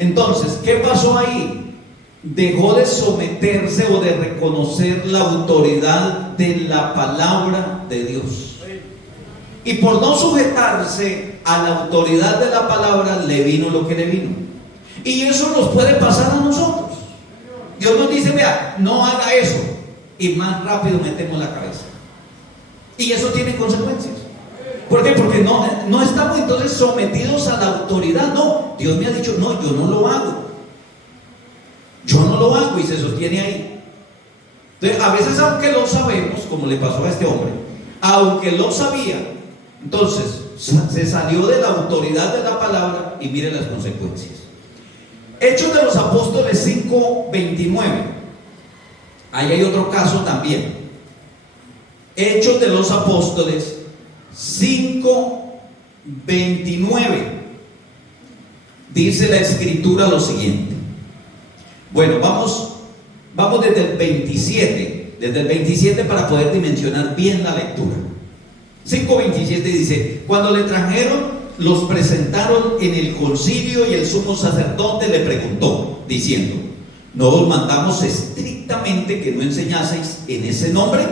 Entonces, ¿qué pasó ahí? Dejó de someterse o de reconocer la autoridad de la palabra de Dios. Y por no sujetarse a la autoridad de la palabra, le vino lo que le vino. Y eso nos puede pasar a nosotros. Dios nos dice, vea, no haga eso, y más rápido metemos la cabeza. Y eso tiene consecuencias. ¿Por qué? Porque no estamos entonces sometidos a la autoridad. No, Dios me ha dicho, no, yo no lo hago. Yo no lo hago, y se sostiene ahí. Entonces, a veces, aunque lo sabemos, como le pasó a este hombre, aunque lo sabía, entonces se salió de la autoridad de la palabra, y mire las consecuencias. Hechos de los Apóstoles 5:29. Ahí hay otro caso también. Hechos de los Apóstoles 5:29. Dice la Escritura lo siguiente. Bueno, vamos desde el 27. Desde el 27 para poder dimensionar bien la lectura. 5:27 dice: cuando le trajeron, los presentaron en el concilio, y el sumo sacerdote le preguntó, diciendo: ¿no os mandamos estrictamente que no enseñaseis en ese nombre?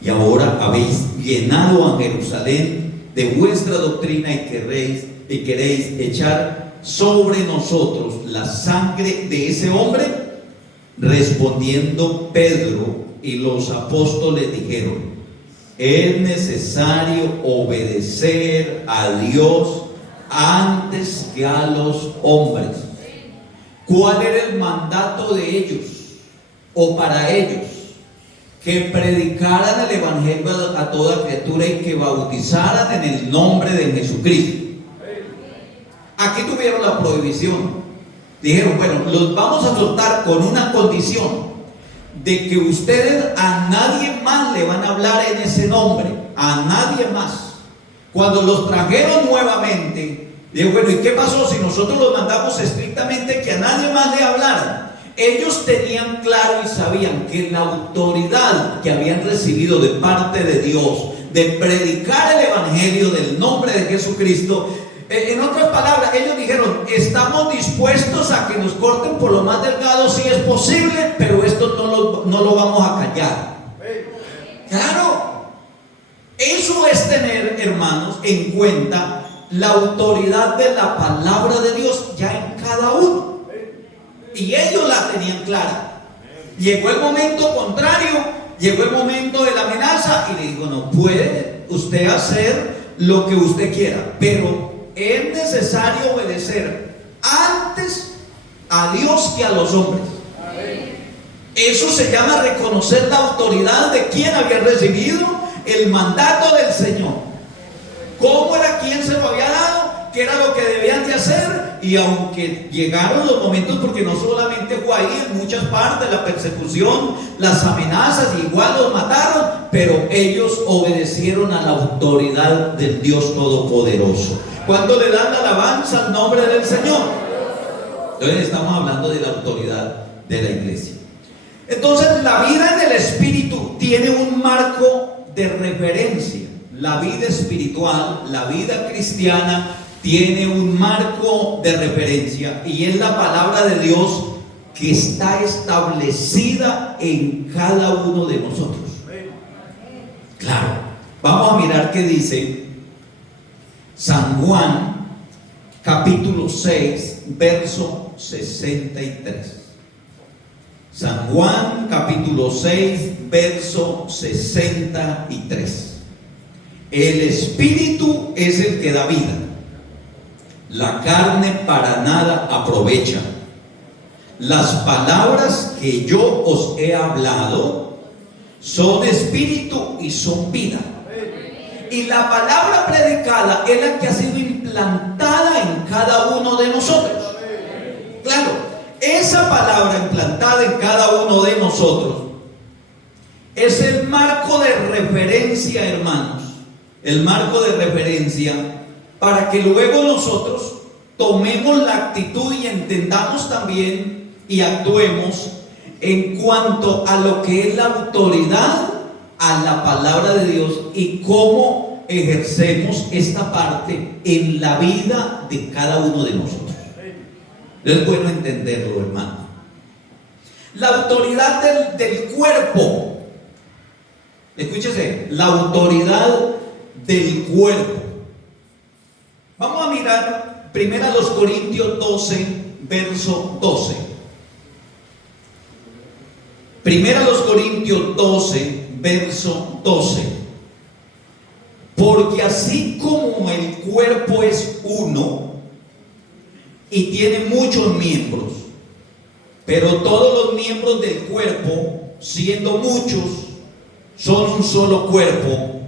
Y ahora habéis llenado a Jerusalén de vuestra doctrina, y queréis echar sobre nosotros la sangre de ese hombre. Respondiendo Pedro y los apóstoles dijeron: es necesario obedecer a Dios antes que a los hombres. ¿Cuál era el mandato de ellos o para ellos? Que predicaran el evangelio a toda criatura y que bautizaran en el nombre de Jesucristo. Aquí tuvieron la prohibición. Dijeron: bueno, los vamos a soltar con una condición, de que ustedes a nadie más le van a hablar en ese nombre, a nadie más. Cuando los trajeron nuevamente, digo: bueno, ¿y qué pasó si nosotros los mandamos estrictamente que a nadie más le hablaran? Ellos tenían claro y sabían que la autoridad que habían recibido de parte de Dios de predicar el evangelio del nombre de Jesucristo, en otras palabras, ellos dijeron: estamos dispuestos a que nos corten por lo más delgado si es posible, pero esto no lo vamos a callar. Claro, eso es tener, hermanos, en cuenta la autoridad de la palabra de Dios ya en cada uno. Y ellos la tenían clara. Llegó el momento contrario, llegó el momento de la amenaza, y le dijo: no puede usted hacer lo que usted quiera, pero es necesario obedecer antes a Dios que a los hombres. Eso se llama reconocer la autoridad de quien había recibido el mandato del Señor. ¿Cómo era? ¿Quién se lo había dado? ¿Qué era lo que debían de hacer? Y aunque llegaron los momentos, porque no solamente fue ahí, en muchas partes, la persecución, las amenazas, igual los mataron, pero ellos obedecieron a la autoridad del Dios Todopoderoso. ¿Cuánto le dan la alabanza al nombre del Señor? Entonces estamos hablando de la autoridad de la iglesia. Entonces, la vida en el Espíritu tiene un marco de referencia. La vida espiritual, la vida cristiana, tiene un marco de referencia, y es la palabra de Dios que está establecida en cada uno de nosotros. Claro, vamos a mirar qué dice San Juan, capítulo 6, verso 63. San Juan, capítulo 6, verso 63. El Espíritu es el que da vida. La carne para nada aprovecha. Las palabras que yo os he hablado son espíritu y son vida. Y la palabra predicada es la que ha sido implantada en cada uno de nosotros. Claro, esa palabra implantada en cada uno de nosotros es el marco de referencia, hermanos. El marco de referencia para que luego nosotros tomemos la actitud y entendamos también y actuemos en cuanto a lo que es la autoridad a la palabra de Dios y cómo ejercemos esta parte en la vida de cada uno de nosotros. Es bueno entenderlo, hermano. La autoridad del cuerpo. Escúchese, la autoridad del cuerpo. Vamos a mirar 1 Corintios 12, verso 12. 1 Corintios 12, verso 12. Porque así como el cuerpo es uno y tiene muchos miembros, pero todos los miembros del cuerpo, siendo muchos, son un solo cuerpo,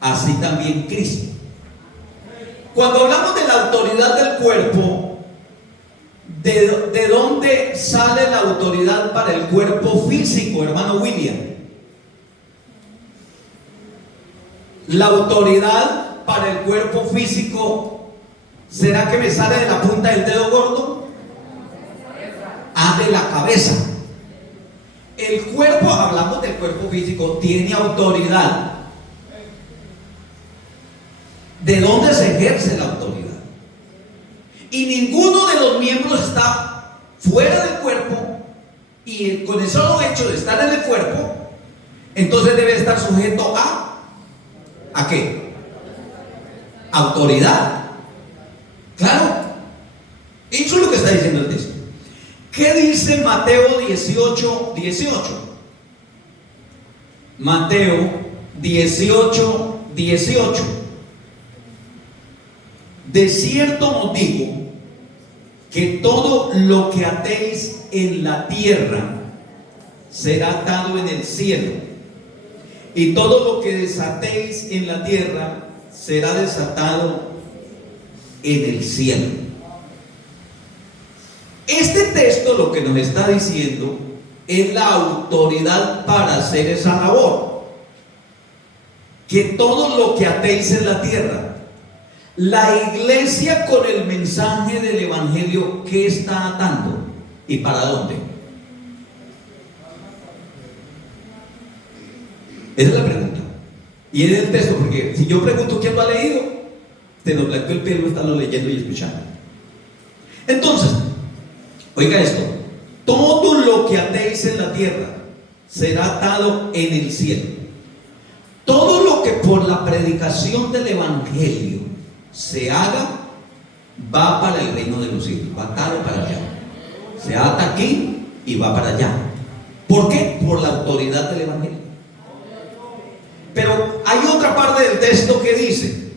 así también Cristo. Cuando hablamos de la autoridad del cuerpo, ¿de dónde sale la autoridad para el cuerpo físico, hermano William? La autoridad para el cuerpo físico, ¿será que me sale de la punta del dedo gordo? De la cabeza. El cuerpo, hablamos del cuerpo físico, tiene autoridad. ¿De dónde se ejerce la autoridad? Y ninguno de los miembros está fuera del cuerpo, y con el solo hecho de estar en el cuerpo, entonces debe estar sujeto ¿a qué? Autoridad. Claro. Eso es lo que está diciendo el texto. ¿Qué dice Mateo 18, 18? Mateo 18, 18. De cierto os digo que todo lo que atéis en la tierra será atado en el cielo, y todo lo que desatéis en la tierra será desatado en el cielo. Este texto lo que nos está diciendo es la autoridad para hacer esa labor. Que todo lo que atéis en la tierra, la iglesia con el mensaje del evangelio, ¿qué está atando? ¿Y para dónde? Esa es la pregunta. Y es el texto, porque si yo pregunto quién lo ha leído, te nos blanqueó el pelo estarlo leyendo y escuchando. Entonces, oiga esto: todo lo que atéis en la tierra será atado en el cielo. Todo lo que por la predicación del evangelio se haga va para el reino de los cielos, va atado para allá. Se ata aquí y va para allá. ¿Por qué? Por la autoridad del evangelio. Pero hay otra parte del texto que dice: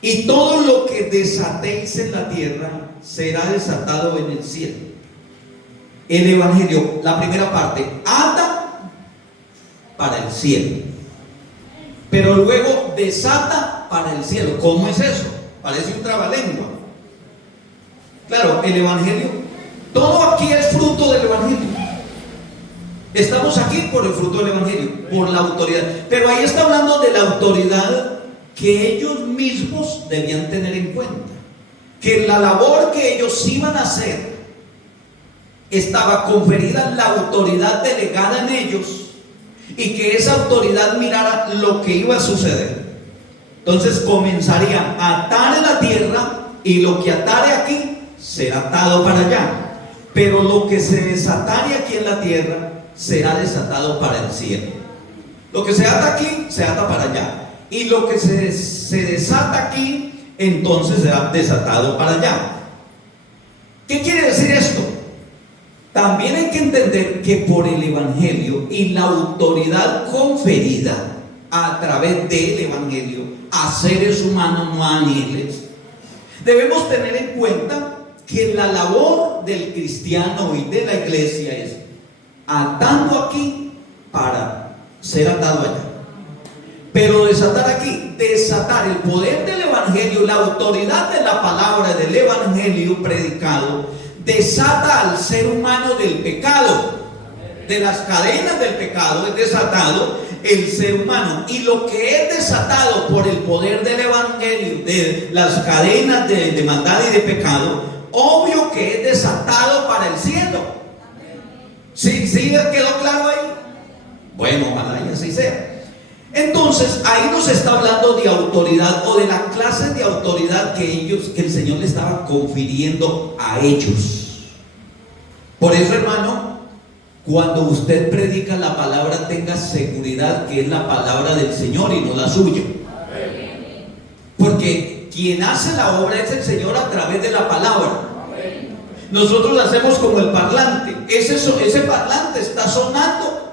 y todo lo que desatéis en la tierra será desatado en el cielo. El evangelio, la primera parte, ata para el cielo, pero luego desata para el cielo. ¿Cómo es eso? Parece un trabalengua. Claro, el evangelio, todo aquí es fruto del evangelio. Estamos aquí por el fruto del evangelio, por la autoridad. Pero ahí está hablando de la autoridad que ellos mismos debían tener en cuenta. Que la labor que ellos iban a hacer estaba conferida la autoridad delegada en ellos, y que esa autoridad mirara lo que iba a suceder. Entonces comenzarían a atar en la tierra, y lo que atare aquí será atado para allá, pero lo que se desatare aquí en la tierra será desatado para el cielo. Lo que se ata aquí se ata para allá, y lo que se desata aquí entonces será desatado para allá. ¿Qué quiere decir esto? También hay que entender que por el evangelio y la autoridad conferida a través del evangelio a seres humanos, no a ángeles, debemos tener en cuenta que la labor del cristiano y de la iglesia es atando aquí para ser atado allá. Pero desatar aquí, desatar el poder del evangelio, la autoridad de la palabra del evangelio predicado, desata al ser humano del pecado, de las cadenas del pecado. Es desatado el ser humano, y lo que es desatado por el poder del evangelio, de las cadenas de maldad y de pecado, obvio que es desatado para el cielo. ¿Sí quedó claro ahí? Bueno, ojalá y así sea. Entonces, ahí nos está hablando de autoridad o de la clase de autoridad que el Señor le estaba confiriendo a ellos. Por eso, hermano, cuando usted predica la palabra, tenga seguridad que es la palabra del Señor y no la suya. Porque quien hace la obra es el Señor a través de la palabra. Nosotros lo hacemos como el parlante. Ese parlante está sonando.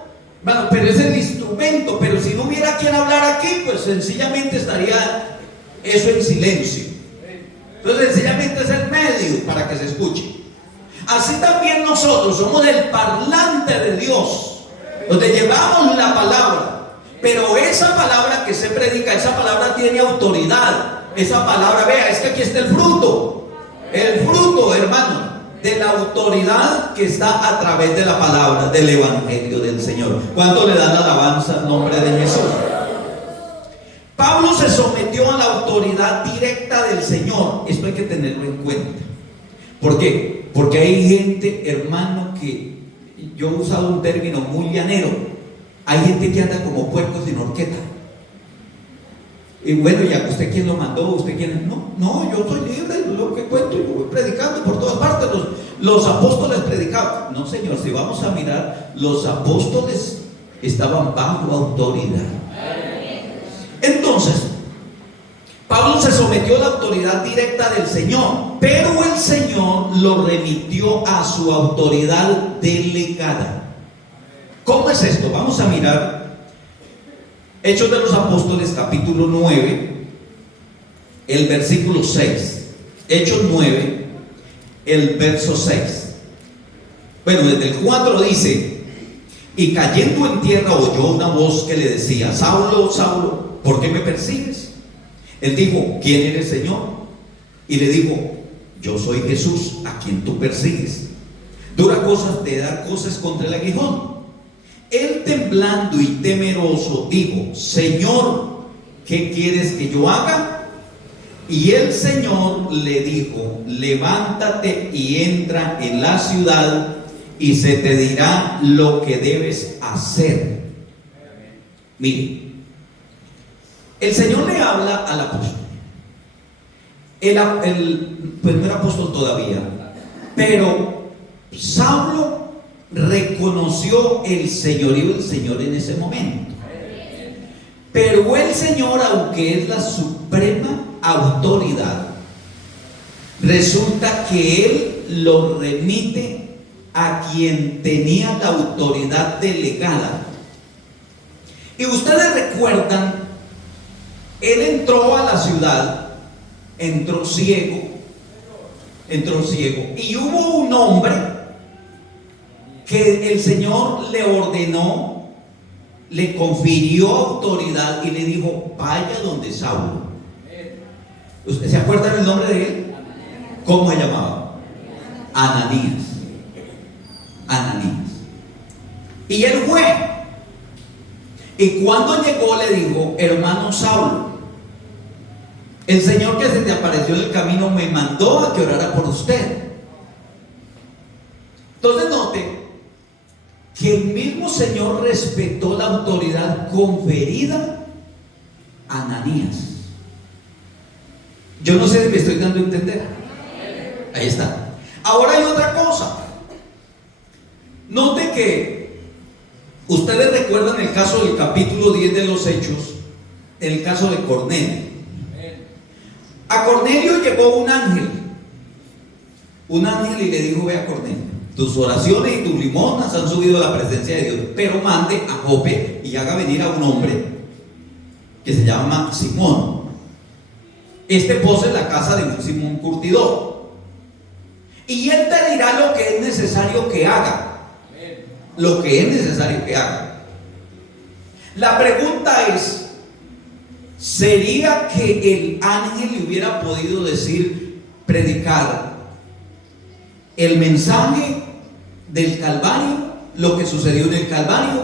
Bueno, pero es el instrumento, pero si no hubiera quien hablar aquí, pues sencillamente estaría eso en silencio. Entonces sencillamente es el medio para que se escuche. Así también nosotros somos el parlante de Dios, donde llevamos la palabra, pero esa palabra que se predica, esa palabra tiene autoridad. Esa palabra, vea, es que aquí está el fruto, hermano, de la autoridad que está a través de la palabra, del evangelio del Señor. ¿Cuánto le dan alabanza al nombre de Jesús? Pablo se sometió a la autoridad directa del Señor. Esto hay que tenerlo en cuenta. ¿Por qué? Porque hay gente, hermano, que yo he usado un término muy llanero. Hay gente que anda como puercos sin horqueta. Y bueno, ya usted quién lo mandó, usted quién. No, yo soy libre, lo que cuento, yo voy predicando por todas partes. Los apóstoles predicaban. No, Señor, si vamos a mirar, los apóstoles estaban bajo autoridad. Entonces, Pablo se sometió a la autoridad directa del Señor, pero el Señor lo remitió a su autoridad delegada. ¿Cómo es esto? Vamos a mirar Hechos de los Apóstoles, capítulo 9, el versículo 6. Hechos 9, el verso 6. Bueno, desde el 4 dice: y cayendo en tierra oyó una voz que le decía: Saulo, Saulo, ¿por qué me persigues? Él dijo: ¿quién eres, Señor? Y le dijo: yo soy Jesús, a quien tú persigues. Dura cosas te da cosas contra el aguijón. Él, temblando y temeroso, dijo: Señor, ¿qué quieres que yo haga? Y el Señor le dijo: levántate y entra en la ciudad, y se te dirá lo que debes hacer. Mire, el Señor le habla al apóstol. Pues no era apóstol todavía, pero Saulo reconoció el señorío del Señor en ese momento. Pero el Señor, aunque es la suprema autoridad, resulta que Él lo remite a quien tenía la autoridad delegada. Y ustedes recuerdan, Él entró a la ciudad, entró ciego, y hubo un hombre que el Señor le ordenó, le confirió autoridad y le dijo: vaya donde Saulo. ¿Usted se acuerdan el nombre de él? ¿Cómo se llamaba? Ananías. Y él fue. Y cuando llegó le dijo: hermano Saulo, el Señor que se te apareció en el camino me mandó a que orara por usted. Entonces note que el mismo Señor respetó la autoridad conferida a Ananías. Yo no sé si me estoy dando a entender. Ahí está. Ahora hay otra cosa. Note que ustedes recuerdan el caso del capítulo 10 de los Hechos, el caso de Cornelio. A Cornelio llegó un ángel y le dijo: ve a Cornelio, tus oraciones y tus limonas han subido a la presencia de Dios, pero mande a Jope y haga venir a un hombre que se llama Simón. Este posa en la casa de un Simón curtidor, y él te dirá lo que es necesario que haga. Lo que es necesario que haga. La pregunta es: ¿sería que el ángel le hubiera podido decir, predicar el mensaje del Calvario, lo que sucedió en el Calvario,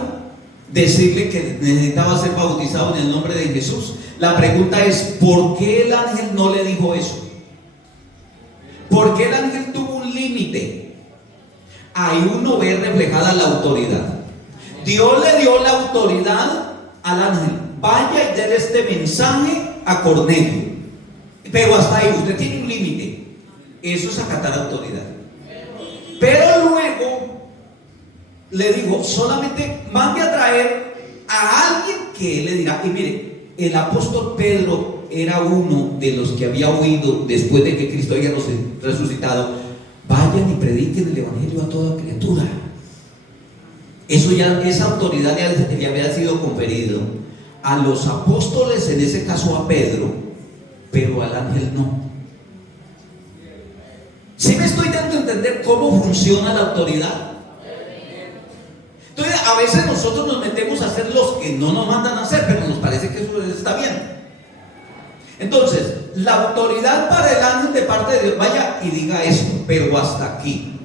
decirle que necesitaba ser bautizado en el nombre de Jesús? La pregunta es: ¿por qué el ángel no le dijo eso? ¿Por qué el ángel tuvo un límite? Ahí uno ve reflejada la autoridad. Dios le dio la autoridad al ángel, vaya y déle este mensaje a Cornelio. Pero hasta ahí, usted tiene un límite. Eso es acatar autoridad. Pero luego le digo, solamente mande a traer a alguien que él le dirá. Y mire, el apóstol Pedro era uno de los que había oído después de que Cristo había resucitado: vayan y prediquen el evangelio a toda criatura. Eso ya, esa autoridad ya había sido conferido a los apóstoles, en ese caso a Pedro, pero al ángel no. ¿Sí me estoy dando a entender cómo funciona la autoridad? Entonces, a veces nosotros nos metemos a hacer los que no nos mandan a hacer, pero nos parece que eso está bien. Entonces, la autoridad para el ángel de parte de Dios, vaya y diga esto, pero hasta aquí.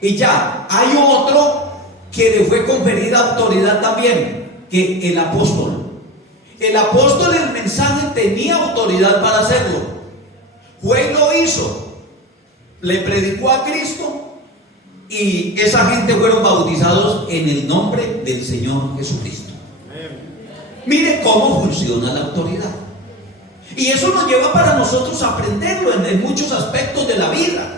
Y ya, hay otro que le fue conferida autoridad también, que el apóstol. El apóstol, el mensaje, tenía autoridad para hacerlo. Fue y lo hizo. Le predicó a Cristo y esa gente fueron bautizados en el nombre del Señor Jesucristo. Mire cómo funciona la autoridad. Y eso nos lleva para nosotros a aprenderlo en muchos aspectos de la vida.